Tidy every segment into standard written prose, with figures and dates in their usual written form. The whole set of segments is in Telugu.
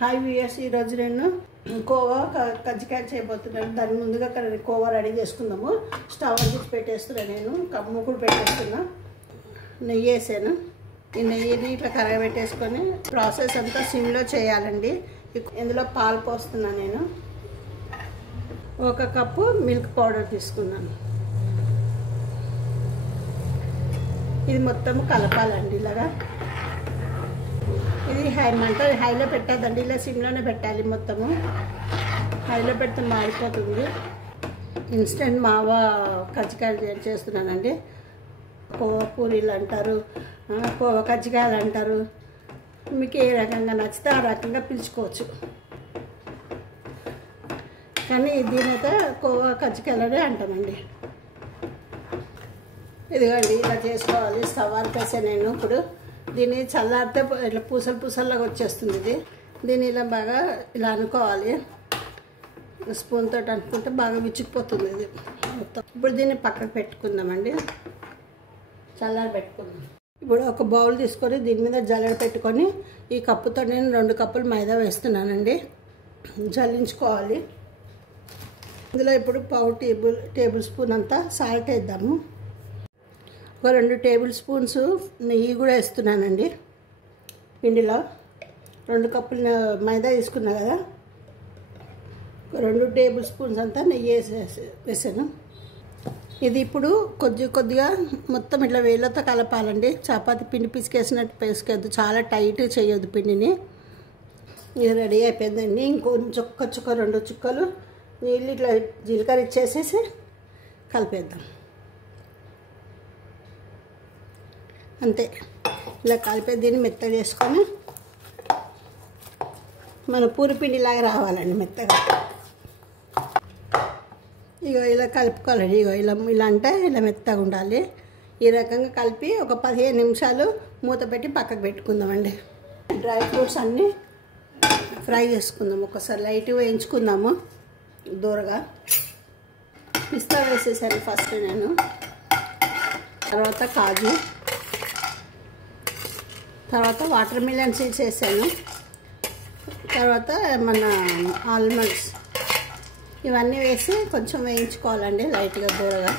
హాయ్ వ్యూయర్స్, ఈరోజు నేను కోవా కజ్జికాయ చేయబోతున్నాను. దాని ముందుగా కోవా రెడీ చేసుకుందాము. స్టవ్ అంటించి పెట్టేస్తున్నాను. నేను మూకుడు పెట్టేస్తున్నా. నెయ్యి వేసాను. ఈ నెయ్యిని ఇట్లా కరగబెట్టేసుకొని ప్రాసెస్ అంతా సిమ్లో చేయాలండి. ఇందులో పాలు పోస్తున్నాను. నేను 1 కప్పు మిల్క్ పౌడర్ తీసుకున్నాను. ఇది మొత్తం కలపాలండి. ఇలాగా ఇది హైలో పెట్టద్దండి, ఇలా సిమ్లోనే పెట్టాలి. మొత్తము హైలో పెడితే మారిపోతుంది. ఇన్స్టెంట్ మావా కజ్జికాయలు చేస్తున్నానండి. కోవా పూరీలు అంటారు, కోవా కజ్జికాయలు అంటారు. మీకు ఏ రకంగా నచ్చితే ఆ రకంగా పిలుచుకోవచ్చు. కానీ దీనైతే కోవా కజ్జికాయలనే అంటామండి. ఇదిగోండి, ఇలా చేసుకోవాలి. స్టవ్ ఆర్పేసా నేను. ఇప్పుడు దీన్ని చల్లారితే ఇట్లా పూసల్లాగా వచ్చేస్తుంది. దీన్ని ఇలా బాగా ఇలా అనుకోవాలి. స్పూన్ తోటి అనుకుంటే బాగా విచ్చిపోతుంది ఇది మొత్తం. ఇప్పుడు దీన్ని పక్కకు పెట్టుకుందామండి. చల్లారి పెట్టుకుందాం. ఇప్పుడు ఒక బౌల్ తీసుకొని దీని మీద జల్లెడ పెట్టుకొని ఈ కప్పుతో నేను 2 కప్పులు మైదా వేస్తున్నానండి. జల్లించుకోవాలి. ఇందులో ఇప్పుడు పావు టేబుల్ స్పూన్ అంతా సాల్ట్ వేద్దాము. ఒక 2 టేబుల్ స్పూన్స్ నెయ్యి కూడా వేస్తున్నానండి. పిండిలో 2 కప్పులు మైదా తీసుకున్నా కదా, 2 టేబుల్ స్పూన్స్ అంతా నెయ్యి వేసాను. ఇది ఇప్పుడు కొద్దిగా మొత్తం ఇట్లా వేళ్ళతో కలపాలండి. చపాతి పిండి పిసికేసినట్టు పిసికేద్దు, చాలా టైట్ చేయొద్దు పిండిని. ఇది రెడీ అయిపోయిందండి. ఇంకొంచెం చుక్క 2 చుక్కలు నీళ్ళు ఇట్లా జీలకర్ర ఇచ్చేసేసి కలిపేద్దాం. అంతే. ఇలా కలిపే దీన్ని మెత్తగా చేసుకొని మన పూరిపిండిలాగా రావాలండి మెత్తగా. ఇగో ఇలా కలుపుకోవాలండి. ఇగో ఇలా అంటే ఇలా మెత్తగా ఉండాలి. ఈ రకంగా కలిపి ఒక 15 నిమిషాలు మూత పెట్టి పక్కకు పెట్టుకుందామండి. డ్రై ఫ్రూట్స్ అన్నీ ఫ్రై చేసుకుందాం. ఒకసారి లైట్గా వేయించుకుందాము దూరగా. పిస్తా వేసేసాను ఫస్ట్ నేను, తర్వాత కాజు, తర్వాత వాటర్ మిలన్ సీడ్స్ వేసాను, తర్వాత మన ఆల్మండ్స్, ఇవన్నీ వేసి కొంచెం వేయించుకోవాలండి లైట్గా దూరగా.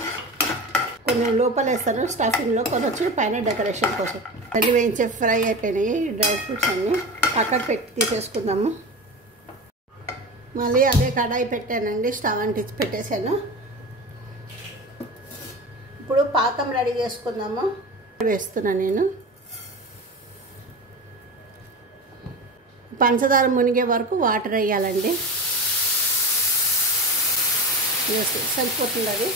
కొన్ని లోపల వేస్తాను స్టఫింగ్లో, కొన్ని వచ్చి పైన డెకరేషన్ కోసం. అన్నీ వేయించే ఫ్రై అయిపోయినాయి. డ్రై ఫ్రూట్స్ అన్నీ పక్కకు పెట్టి తీసేసుకుందాము. మళ్ళీ అదే కడాయి పెట్టానండి. స్టవ్ అంటించి పెట్టేశాను. ఇప్పుడు పాకం రెడీ చేసుకుందాము. వేస్తున్నాను నేను. పంచదార మునిగే వరకు వాటర్ వేయాలండి. సరిపోతుంది అది.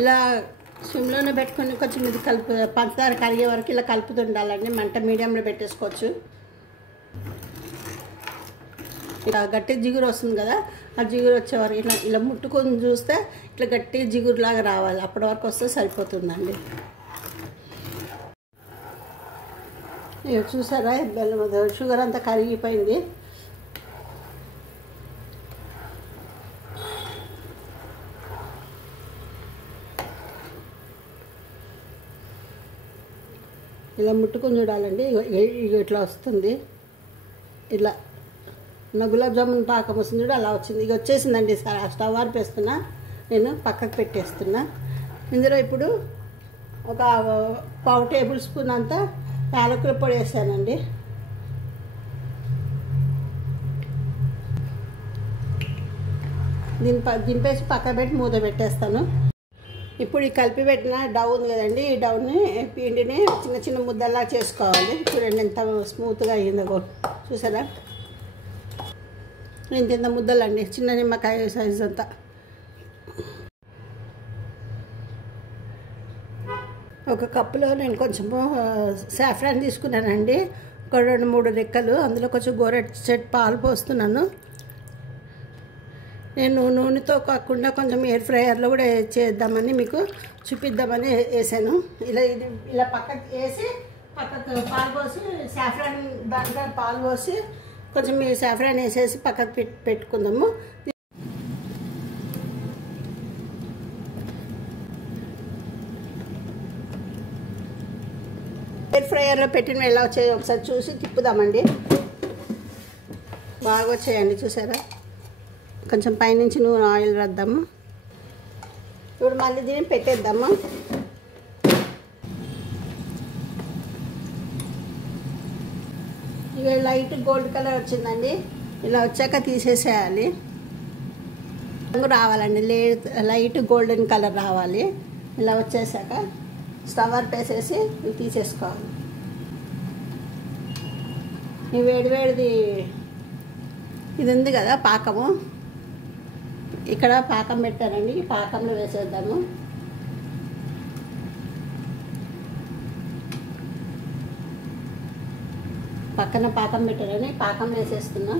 ఇలా సిమ్లోనే పెట్టుకొని కొంచెం ఇది పంచదార కరిగే వరకు ఇలా కలుపుతుండాలండి. మంట మీడియంలో పెట్టేసుకోవచ్చు. ఇలా గట్టి జిగురు వస్తుంది కదా, ఆ జిగురు వచ్చే వరకు ఇలా ముట్టుకొని చూస్తే ఇట్లా గట్టి జిగురులాగా రావాలి. అప్పటి వరకు వస్తే సరిపోతుందండి. ఇక చూసారా, బెల్లం షుగర్ అంతా కరిగిపోయింది. ఇలా ముట్టుకొని చూడాలండి. ఇట్లా వస్తుంది. ఇలా నా గులాబ్ జామున్ పాకం వస్తుంది చూడు, అలా వచ్చింది. ఇక వచ్చేసిందండి. సార్ స్టవ్ ఆర్పేస్తున్నా నేను, పక్కకు పెట్టేస్తున్నా. ఇందులో ఇప్పుడు ఒక పావు టేబుల్ స్పూన్ అంతా యాలకుల పొడి వేసానండి. దింపేసి పక్క పెట్టి మూత పెట్టేస్తాను. ఇప్పుడు ఈ కలిపి పెట్టిన డౌ ఉంది కదండి, ఈ డౌని పిండిని చిన్న ముద్దలా చేసుకోవాలి. చూడండి ఎంత స్మూత్గా అయ్యిందో. చూసారా, ఇంత ముద్దలండి, చిన్న నిమ్మకాయ సైజు అంతా. ఒక కప్పులో నేను కొంచెము సాఫ్రాన్ తీసుకున్నానండి. ఒక 2-3 రెక్కలు. అందులో కొంచెం గోరెట్ పాలు పోస్తున్నాను. నేను నూనెతో కాకుండా కొంచెం ఎయిర్ ఫ్రైయర్లో కూడా చేద్దామని మీకు చూపిద్దామని వేసాను. ఇలా పక్కకు వేసి పక్కకు పాలు పోసి సాఫ్రాన్ దాంట్లో పాలు పోసి కొంచెం సాఫ్రాన్ వేసేసి పక్కకు పెట్టుకుందాము. ఎయిర్ ఫ్రైయర్లో పెట్టిన ఎలా వచ్చాయో ఒకసారి చూసి తిప్పుదామండి. బాగా వచ్చాయండి, చూసారా? కొంచెం పైనుంచి నూనె ఆయిల్ రద్దాము. ఇప్పుడు మళ్ళీ దీన్ని పెట్టేద్దాము. ఇక లైట్ గోల్డ్ కలర్ వచ్చిందండి. ఇలా వచ్చాక తీసేసేయాలి. రంగు రావాలండి, లైట్ గోల్డెన్ కలర్ రావాలి. ఇలా వచ్చేసాక స్టవ్ వేసేసి ఇవి తీసేసుకోవాలి. ఈ వేడివేడిది ఇది ఉంది కదా పాకము, ఇక్కడ పాకం పెట్టానండి. ఈ పాకంలో వేసేద్దాము. పక్కన పాకం పెట్టారని పాకం వేసేస్తున్నా.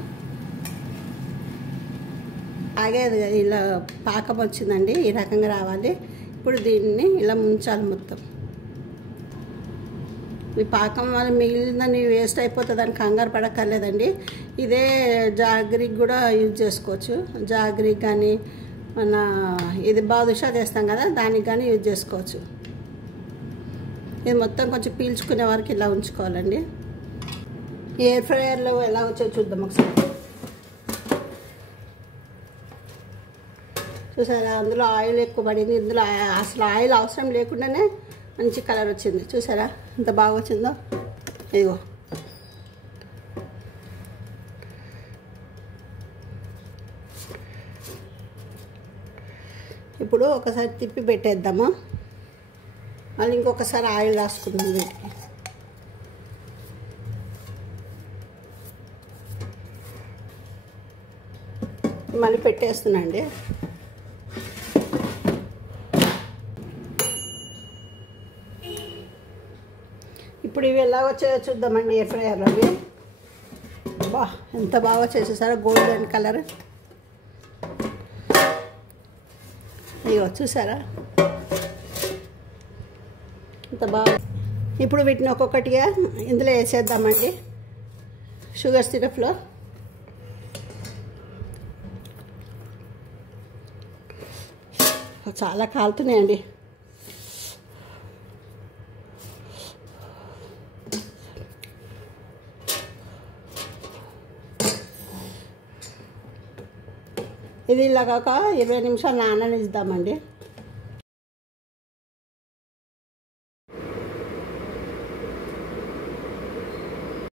ఆగేది కదా, ఇలా పాకం వచ్చిందండి, ఈ రకంగా రావాలి. ఇప్పుడు దీన్ని ఇలా ముంచాలి మొత్తం. ఈ పాకం వల్ల మిగిలిందని వేస్ట్ అయిపోతుందని కంగారు పడక్కర్లేదండి. ఇదే జాగరికి కూడా యూజ్ చేసుకోవచ్చు. జాగరికి కానీ మన ఇది బాదుషా చేస్తాం కదా, దానికి కానీ యూజ్ చేసుకోవచ్చు. ఇది మొత్తం కొంచెం పీల్చుకునే వరకు ఇలా ఉంచుకోవాలండి. ఎయిర్ ఫ్రైయర్లో ఎలా వచ్చో చూద్దాం ఒకసారి. చూసారా, అందులో ఆయిల్ ఎక్కువ పడింది. ఇందులో అసలు ఆయిల్ అవసరం లేకుండానే మంచి కలర్ వచ్చింది. చూసారా ఎంత బాగా వచ్చిందో. ఇదిగో ఇప్పుడు ఒకసారి తిప్పి పెట్టేద్దాము. మళ్ళీ ఇంకొకసారి ఆయిల్ రాసుకుందాం వీటికి. మళ్ళీ పెట్టేస్తున్నాండి. ఇప్పుడు ఇవి ఎలా వచ్చాయో చూద్దామండి ఎయిర్ ఫ్రైయర్లో. అవి బా ఎంత బాగా వచ్చేసేసారో, గోల్డెన్ కలర్. ఇగో చూసారా ఎంత బాగా. ఇప్పుడు వీటిని ఒక్కొక్కటిగా ఇందులో వేసేద్దామండి. షుగర్ సిరప్లో చాలా కాలుతున్నాయండి. ఇది ఇలాగ ఒక 20 నిమిషాలు నాననిద్దామండి.